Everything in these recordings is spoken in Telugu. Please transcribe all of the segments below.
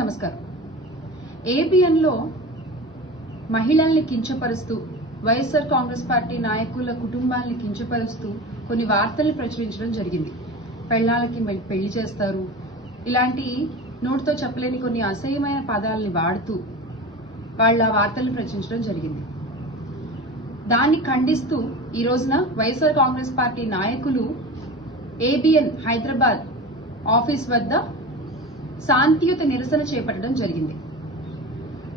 నమస్కారం. ఏబిఎన్లో మహిళల్ని కించపరుస్తూ వైఎస్ఆర్ కాంగ్రెస్ పార్టీ నాయకుల కుటుంబాలని కించపరుస్తూ కొన్ని వార్తల్ని ప్రచురించడం జరిగింది. పెళ్లాలకి పెళ్లి చేస్తారు, ఇలాంటి నోటితో చెప్పలేని కొన్ని అసహ్యమైన పదాలని వాడుతూ వాళ్ళ వార్తల్ని ప్రచురించడం జరిగింది. దాన్ని ఖండిస్తూ ఈ రోజున వైఎస్ఆర్ కాంగ్రెస్ పార్టీ నాయకులు ఏబిఎన్ హైదరాబాద్ ఆఫీస్ వద్ద శాంతియుత నిరసన చేపట్టడం జరిగింది.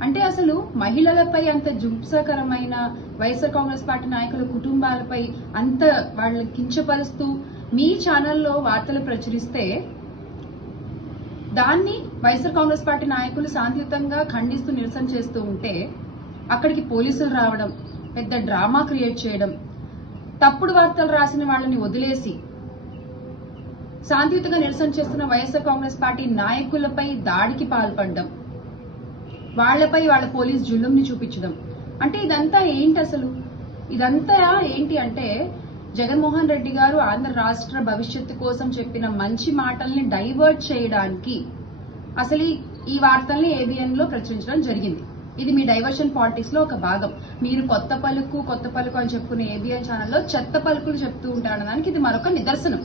అంటే అసలు మహిళలపై అంత జుంసకరమైన వైఎస్ఆర్ కాంగ్రెస్ పార్టీ నాయకుల కుటుంబాలపై అంత వాళ్ళని కించపరుస్తూ మీ ఛానల్లో వార్తలు ప్రచురిస్తే దాన్ని వైఎస్ఆర్ కాంగ్రెస్ పార్టీ నాయకులు శాంతియుతంగా ఖండిస్తూ నిరసన చేస్తూ ఉంటే అక్కడికి పోలీసులు రావడం, పెద్ద డ్రామా క్రియేట్ చేయడం, తప్పుడు వార్తలు రాసిన వాళ్ళని వదిలేసి శాంతియుతంగా నిరసన చేస్తున్న వైఎస్ఆర్ కాంగ్రెస్ పార్టీ నాయకులపై దాడికి పాల్పడడం, వాళ్లపై వాళ్ళ పోలీస్ జులుంని చూపించడం. అంటే ఇదంతా ఏంటి అసలు? ఇదంతా ఏంటి అంటే జగన్మోహన్ రెడ్డి గారు ఆంధ్ర రాష్ట్ర భవిష్యత్తు కోసం చెప్పిన మంచి మాటల్ని డైవర్ట్ చేయడానికి అసలు ఈ వార్తల్ని ఏబిఎన్ లో ప్రచురించడం జరిగింది. ఇది మీ డైవర్షన్ పాలిటిక్స్ లో ఒక భాగం. మీరు కొత్త పలుకు అని చెప్పుకునే ఏబిఎన్ ఛానల్లో చెత్త పలుకులు చెప్తూ ఉంటారనడానికి ఇది మరొక నిదర్శనం.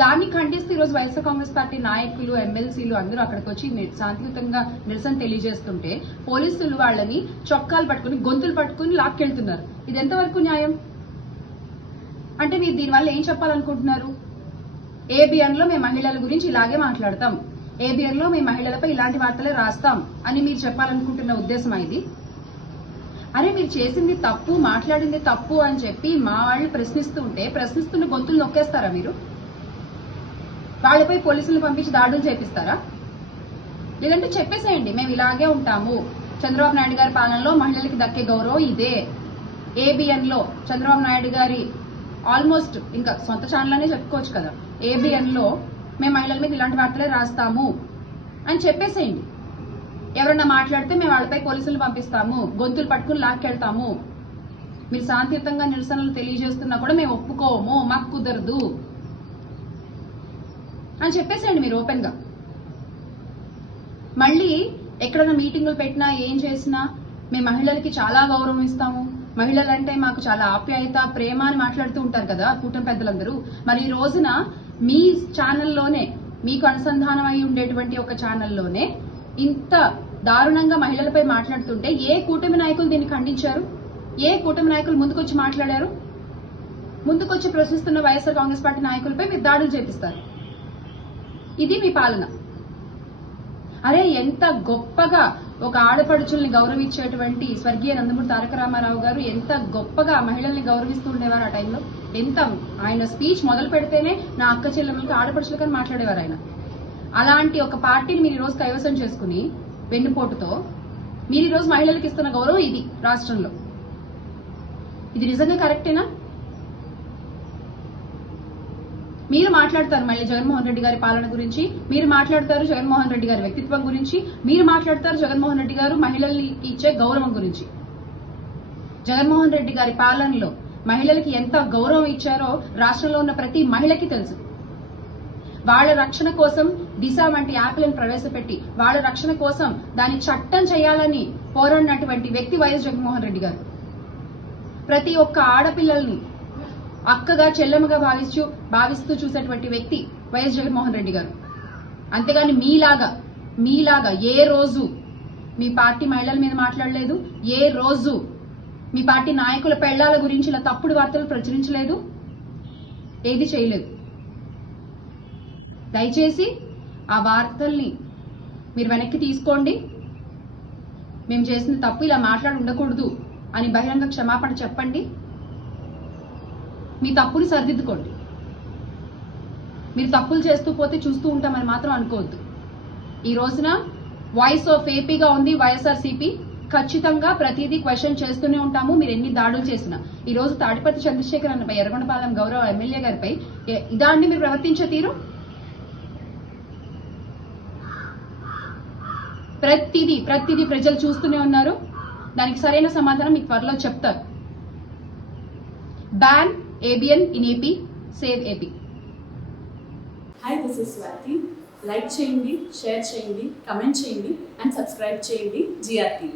దాన్ని ఖండిస్తూ ఈరోజు వైఎస్ఆర్ కాంగ్రెస్ పార్టీ నాయకులు, ఎమ్మెల్సీలు అందరూ అక్కడికి వచ్చి శాంతియుతంగా నిరసన తెలియజేస్తుంటే పోలీసులు వాళ్ళని చొక్కాలు పట్టుకుని, గొంతులు పట్టుకుని లాక్కెళ్తున్నారు. ఇది ఎంతవరకు న్యాయం? అంటే మీరు దీనివల్ల ఏం చెప్పాలనుకుంటున్నారు? ఏబిఎన్ లో మేము మహిళల గురించి ఇలాగే మాట్లాడతాం, ఏబిఎన్ లో మేము మహిళలపై ఇలాంటి వార్తలే రాస్తాం అని మీరు చెప్పాలనుకుంటున్న ఉద్దేశమా ఇది? అరే మీరు చేసింది తప్పు, మాట్లాడింది తప్పు అని చెప్పి మా వాళ్ళు ప్రశ్నిస్తున్న గొంతులు నొక్కేస్తారా మీరు? వాళ్ళపై పోలీసులను పంపించి దాడులు చేపిస్తారా? లేదంటే చెప్పేసేయండి మేము ఇలాగే ఉంటాము, చంద్రబాబు నాయుడు గారి పాలనలో మహిళలకు దక్కే గౌరవం ఇదే, ఏబిఎన్ లో చంద్రబాబు నాయుడు గారి ఆల్మోస్ట్ ఇంకా సొంత ఛానల్ అనే చెప్పుకోవచ్చు కదా, ఏబిఎన్ లో మేము మహిళల మీద ఇలాంటి వార్తలే రాస్తాము అని చెప్పేసేయండి. ఎవరన్నా మాట్లాడితే మేము వాళ్ళపై పోలీసులు పంపిస్తాము, గొంతులు పట్టుకుని లాక్కెళ్తాము, మీరు శాంతియుతంగా నిరసనలు తెలియజేస్తున్నా కూడా మేము ఒప్పుకోము, మాకు కుదరదు అని చెప్పేసేయండి మీరు ఓపెన్ గా. మళ్ళీ ఎక్కడైనా మీటింగులు పెట్టినా ఏం చేసినా మేము మహిళలకి చాలా గౌరవం ఇస్తాము, మహిళలంటే మాకు చాలా ఆప్యాయత, ప్రేమ అని మాట్లాడుతూ ఉంటారు కదా కూటమి పెద్దలందరూ. మరి ఈ రోజున మీ ఛానల్లోనే, మీకు అనుసంధానం అయి ఉండేటువంటి ఒక ఛానల్లోనే ఇంత దారుణంగా మహిళలపై మాట్లాడుతుంటే ఏ కూటమి నాయకులు దీన్ని ఖండించారు? ఏ కూటమి నాయకులు ముందుకొచ్చి మాట్లాడారు? ముందుకొచ్చి ప్రశ్నిస్తున్న వైఎస్ఆర్ కాంగ్రెస్ పార్టీ నాయకులపై మీరు దాడులు చేపిస్తారు. ఇది మీ పాలన. అరే ఎంత గొప్పగా ఒక ఆడపడుచుల్ని గౌరవించేటువంటి స్వర్గీయ నందమూరి తారక రామారావు గారు ఎంత గొప్పగా మహిళల్ని గౌరవిస్తూ ఉండేవారు ఆ టైంలో. ఎంత ఆయన స్పీచ్ మొదలు పెడితేనే నా అక్క చెల్లెమ్మలకి, ఆడపడుచులకని మాట్లాడేవారు ఆయన. అలాంటి ఒక పార్టీని మీరు ఈరోజు కైవసం చేసుకుని వెన్నుపోటుతో మీరు ఈరోజు మహిళలకు ఇస్తున్న గౌరవం ఇది రాష్ట్రంలో. ఇది నిజంగా కరెక్టేనా? మీరు మాట్లాడతారు మళ్ళీ జగన్మోహన్ రెడ్డి గారి పాలన గురించి, మీరు మాట్లాడతారు జగన్మోహన్ రెడ్డి గారి వ్యక్తిత్వం గురించి, మీరు మాట్లాడతారు జగన్మోహన్ రెడ్డి గారు మహిళలకి ఇచ్చే గౌరవం గురించి. జగన్మోహన్ రెడ్డి గారి పాలనలో మహిళలకి ఎంత గౌరవం ఇచ్చారో రాష్ట్రంలో ఉన్న ప్రతి మహిళకి తెలుసు. వాళ్ళ రక్షణ కోసం దిశ వంటి యాప్లను ప్రవేశపెట్టి వాళ్ళ రక్షణ కోసం దాన్ని చట్టం చేయాలని పోరాడినటువంటి వ్యక్తి వైఎస్ జగన్మోహన్ రెడ్డి గారు. ప్రతి ఒక్క ఆడపిల్లల్ని అక్కగా, చెల్లెమ్మగా భావిస్తూ చూసేటువంటి వ్యక్తి వైఎస్ జగన్మోహన్ రెడ్డి గారు. అంతేగాని మీలాగా ఏ రోజు మీ పార్టీ మహిళల మీద మాట్లాడలేదు, ఏ రోజు మీ పార్టీ నాయకుల పెళ్లాల గురించి ఇలా తప్పుడు వార్తలు ప్రచురించలేదు, ఏది చేయలేదు. దయచేసి ఆ వార్తల్ని మీరు వెనక్కి తీసుకోండి. మేము చేసిన తప్పు ఇలా మాట్లాడి ఉండకూడదు అని బహిరంగ క్షమాపణ చెప్పండి. మీ తప్పుని సరిదిద్దుకోండి. మీరు తప్పులు చేస్తూ పోతే చూస్తూ ఉంటామని మాత్రం అనుకోవద్దు. ఈ రోజున వాయిస్ ఆఫ్ ఏపీగా ఉంది వైఎస్ఆర్సీపీ. ఖచ్చితంగా ప్రతిదీ క్వశ్చన్ చేస్తూనే ఉంటాము, మీరు ఎన్ని దాడులు చేసినా. ఈ రోజు తాడిపత్రి చంద్రశేఖర్ అన్నపై, ఎర్రగొండపాలెం గౌరవ ఎమ్మెల్యే గారిపై ఇదాన్ని మీరు ప్రవర్తించే తీరు, ప్రతిదీ ప్రజలు చూస్తూనే ఉన్నారు. దానికి సరైన సమాధానం మీకు త్వరలో చెప్తారు. Ban ABN in AP, save AP. Hi, this is Swati. Like చేయండి, షేర్ చేయండి, కమెంట్ చేయండి అండ్ సబ్స్క్రైబ్ చేయండి GRTV.